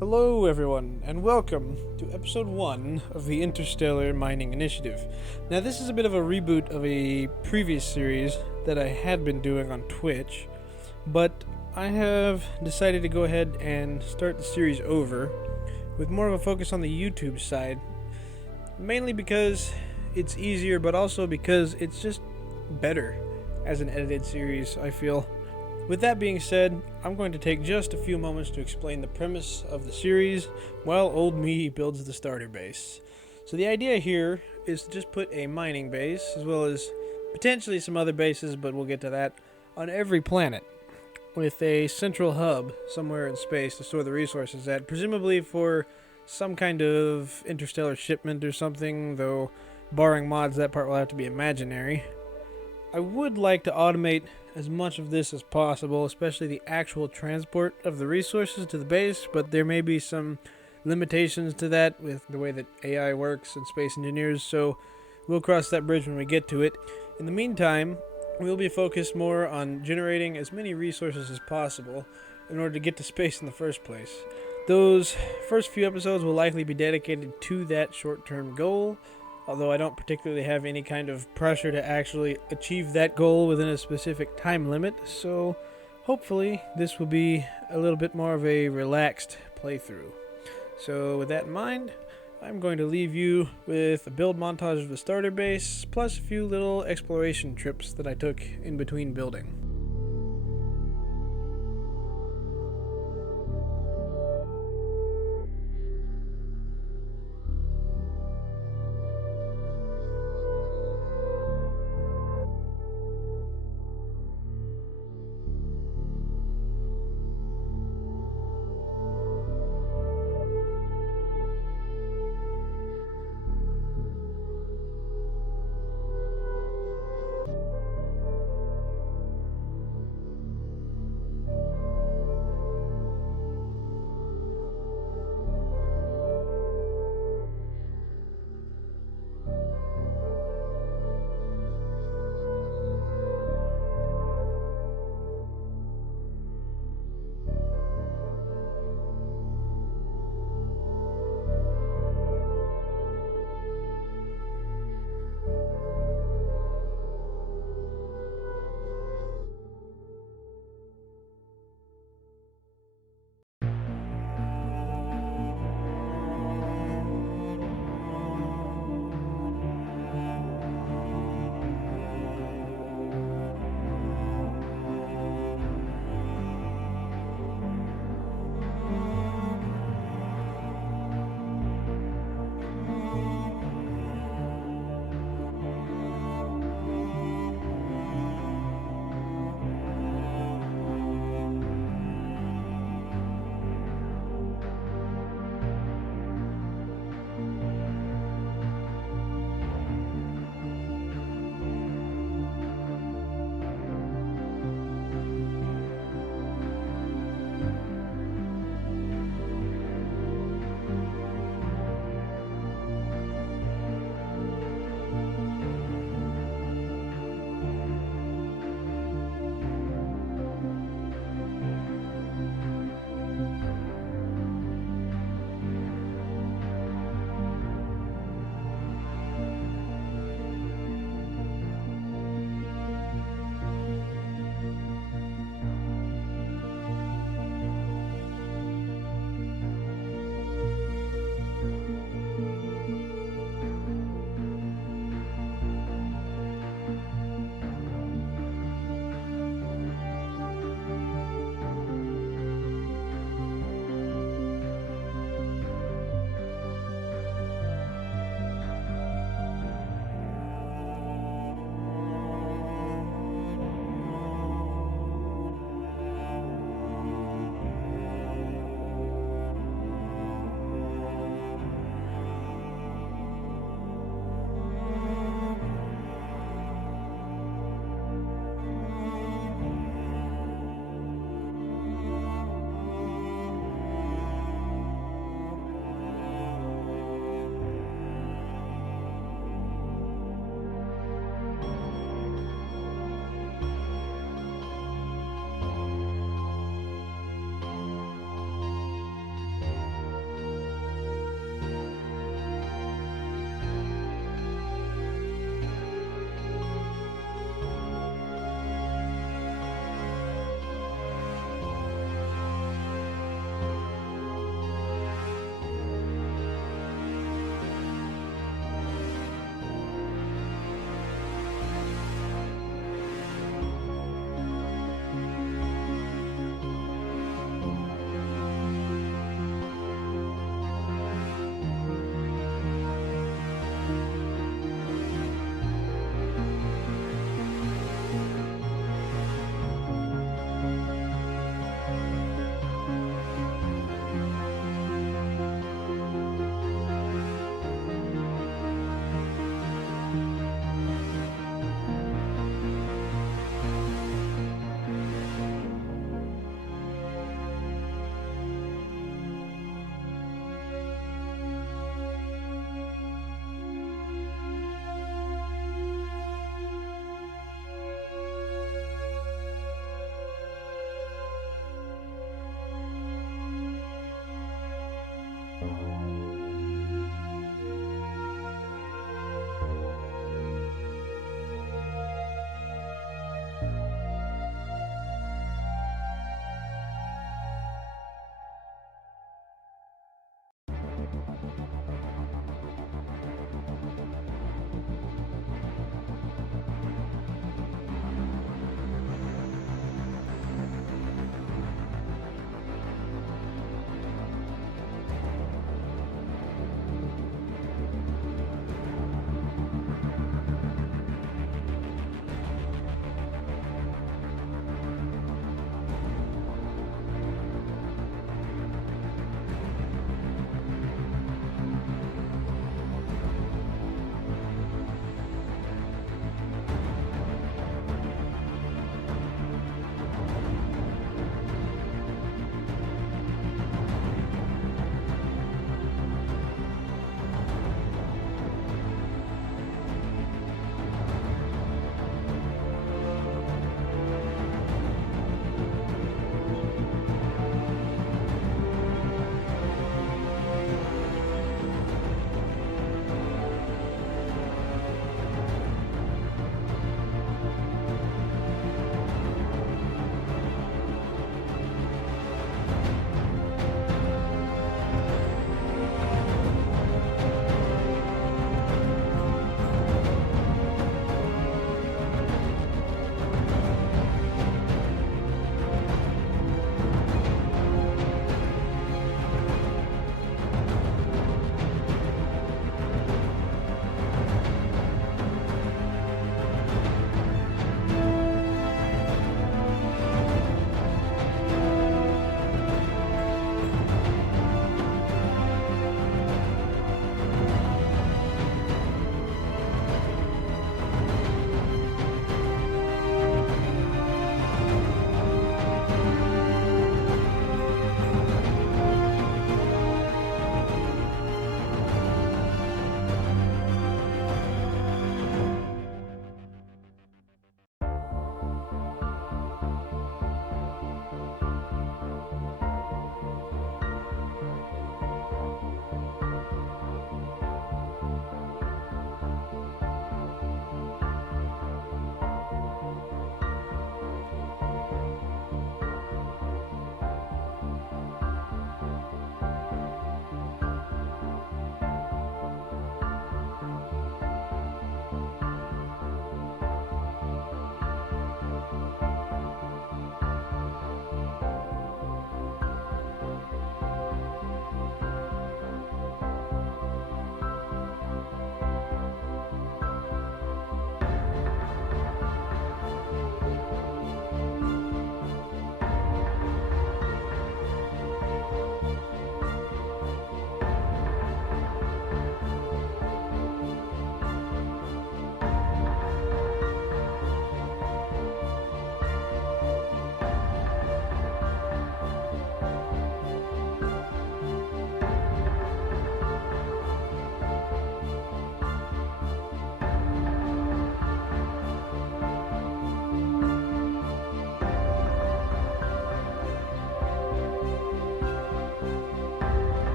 Hello, everyone, and welcome to episode 1 of the Interstellar Mining Initiative. Now, this is a bit of a reboot of a previous series that I had been doing on Twitch, but I have decided to go ahead and start the series over with more of a focus on the YouTube side, mainly because it's easier, but also because it's just better as an edited series, I feel. With that being said, I'm going to take just a few moments to explain the premise of the series while old me builds the starter base. So the idea here is to just put a mining base, as well as potentially some other bases, but we'll get to that, on every planet, with a central hub somewhere in space to store the resources at, presumably for some kind of interstellar shipment or something, though barring mods that part will have to be imaginary. I would like to automate as much of this as possible, especially the actual transport of the resources to the base, but there may be some limitations to that with the way that AI works and space engineers, so we'll cross that bridge when we get to it. In the meantime, we'll be focused more on generating as many resources as possible in order to get to space in the first place. Those first few episodes will likely be dedicated to that short-term goal, although I don't particularly have any kind of pressure to actually achieve that goal within a specific time limit, so hopefully this will be a little bit more of a relaxed playthrough. So with that in mind, I'm going to leave you with a build montage of the starter base, plus a few little exploration trips that I took in between building.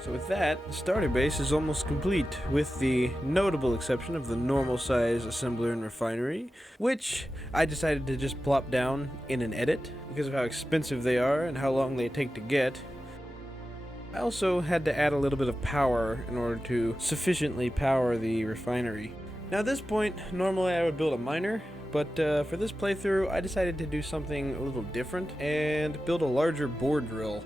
So with that, the starter base is almost complete, with the notable exception of the normal size assembler and refinery, which I decided to just plop down in an edit because of how expensive they are and how long they take to get. I also had to add a little bit of power in order to sufficiently power the refinery. Now at this point, normally I would build a miner, but for this playthrough I decided to do something a little different and build a larger bore drill.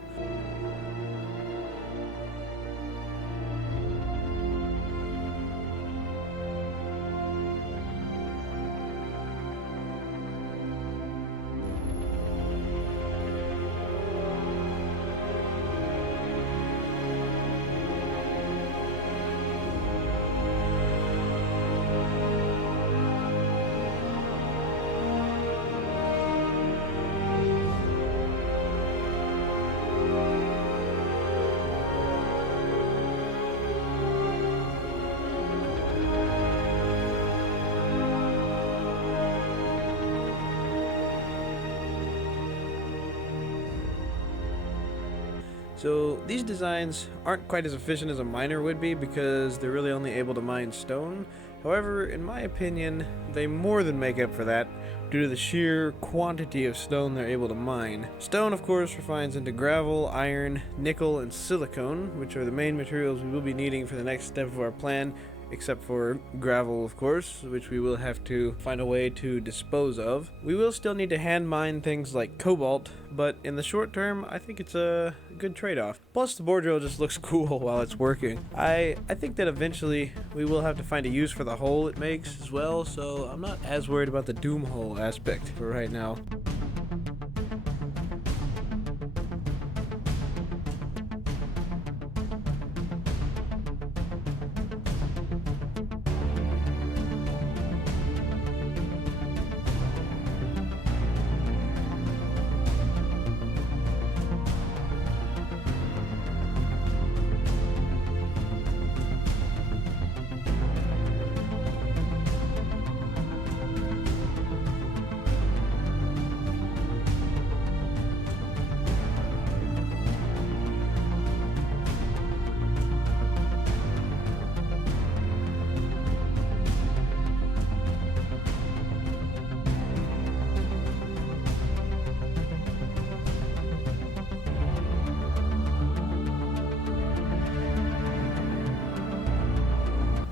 So these designs aren't quite as efficient as a miner would be because they're really only able to mine stone. However, in my opinion, they more than make up for that due to the sheer quantity of stone they're able to mine. Stone, of course, refines into gravel, iron, nickel, and silicone, which are the main materials we will be needing for the next step of our plan, except for gravel, of course, which we will have to find a way to dispose of. We will still need to hand mine things like cobalt, but in the short term, I think it's a good trade-off. Plus, the bore drill just looks cool while it's working. I think that eventually we will have to find a use for the hole it makes as well, so I'm not as worried about the doom hole aspect for right now.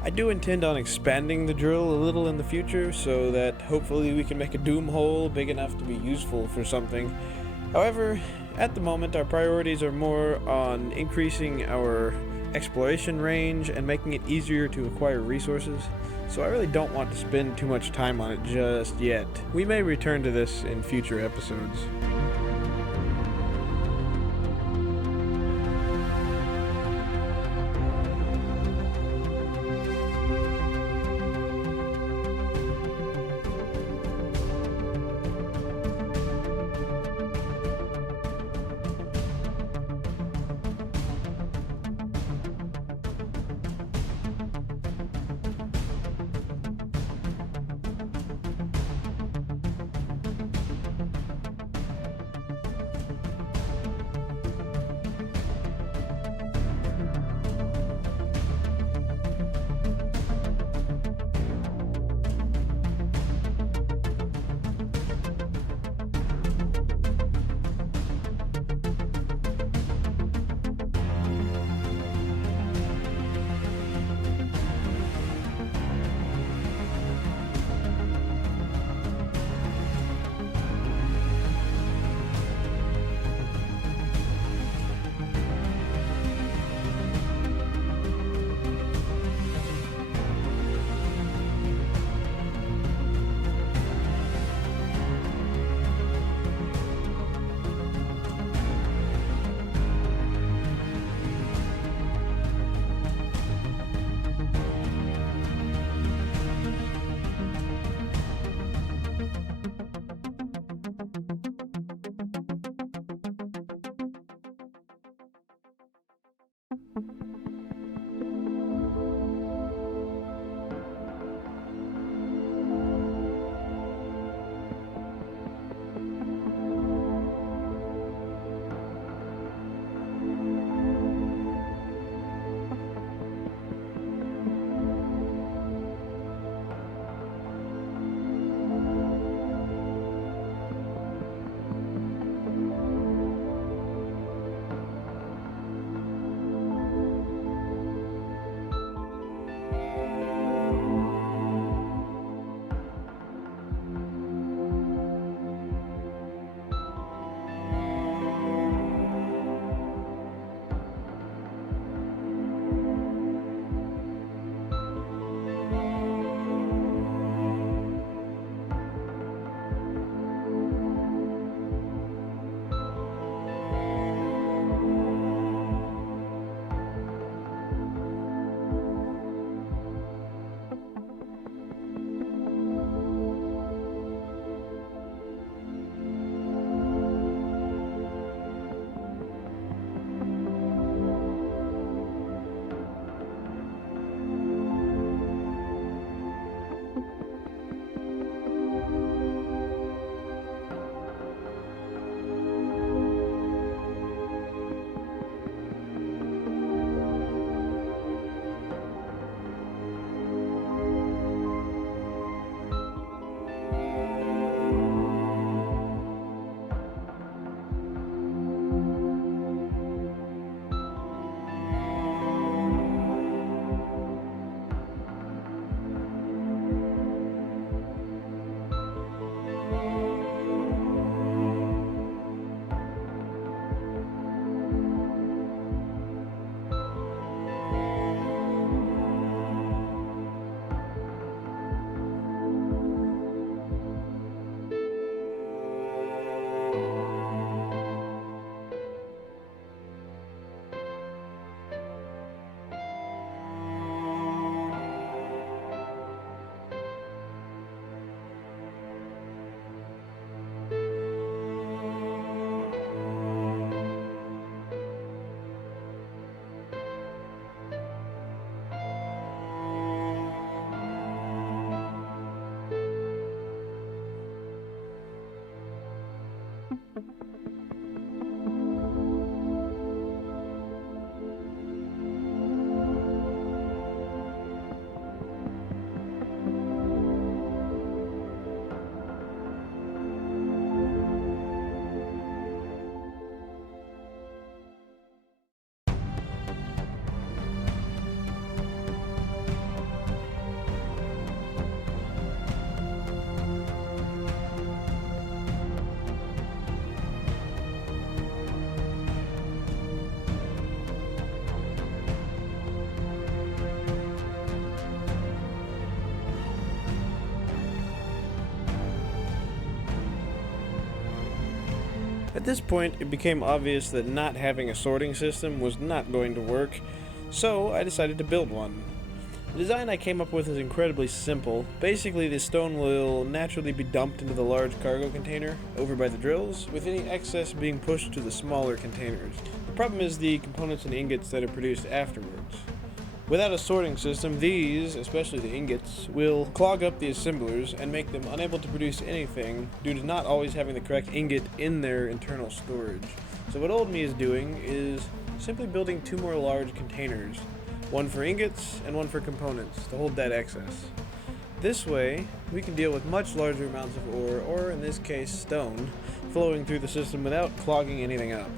I do intend on expanding the drill a little in the future so that hopefully we can make a doom hole big enough to be useful for something. However, at the moment our priorities are more on increasing our exploration range and making it easier to acquire resources, so I really don't want to spend too much time on it just yet. We may return to this in future episodes. At this point, it became obvious that not having a sorting system was not going to work, so I decided to build one. The design I came up with is incredibly simple. Basically, the stone will naturally be dumped into the large cargo container over by the drills, with any excess being pushed to the smaller containers. The problem is the components and ingots that are produced afterwards. Without a sorting system, these, especially the ingots, will clog up the assemblers and make them unable to produce anything due to not always having the correct ingot in their internal storage. So what Old Me is doing is simply building 2 more large containers, one for ingots and one for components to hold that excess. This way, we can deal with much larger amounts of ore, or in this case stone, flowing through the system without clogging anything up.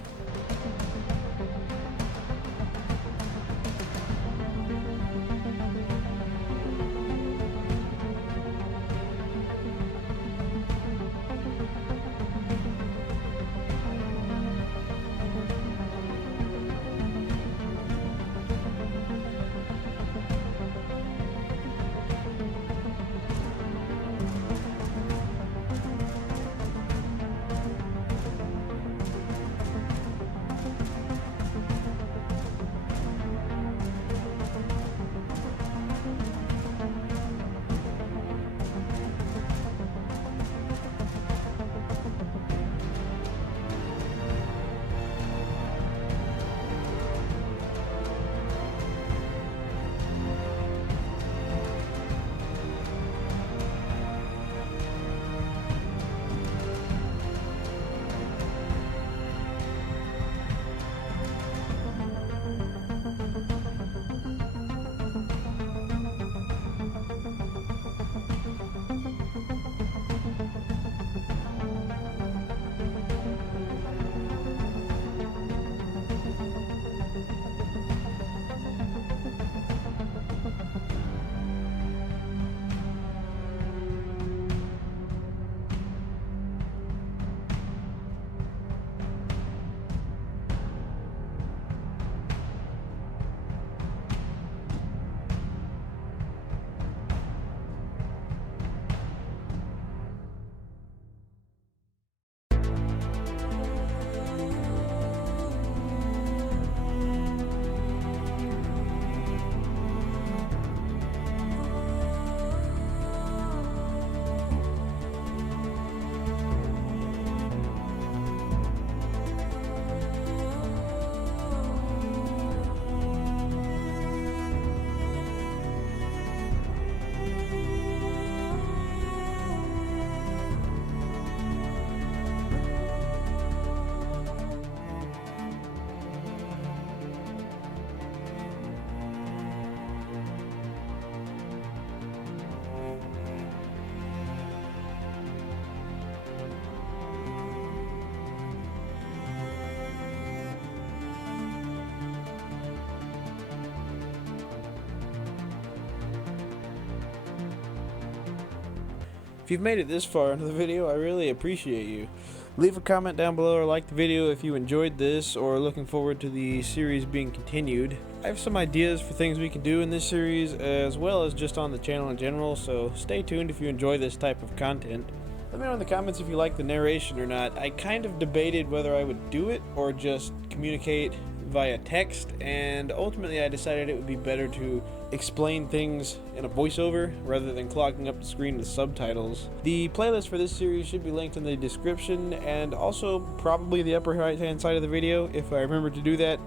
If you've made it this far into the video, I really appreciate you. Leave a comment down below or like the video if you enjoyed this or are looking forward to the series being continued. I have some ideas for things we can do in this series as well as just on the channel in general, so stay tuned if you enjoy this type of content. Let me know in the comments if you like the narration or not. I kind of debated whether I would do it or just communicate via text, and ultimately I decided it would be better to explain things in a voiceover rather than clogging up the screen with subtitles. The playlist for this series should be linked in the description and also probably the upper right hand side of the video if I remember to do that.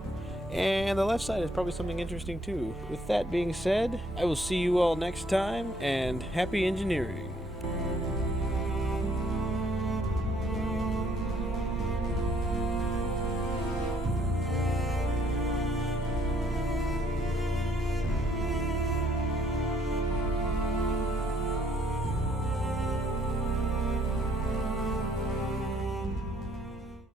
And the left side is probably something interesting too. With that being said, I will see you all next time, and happy engineering.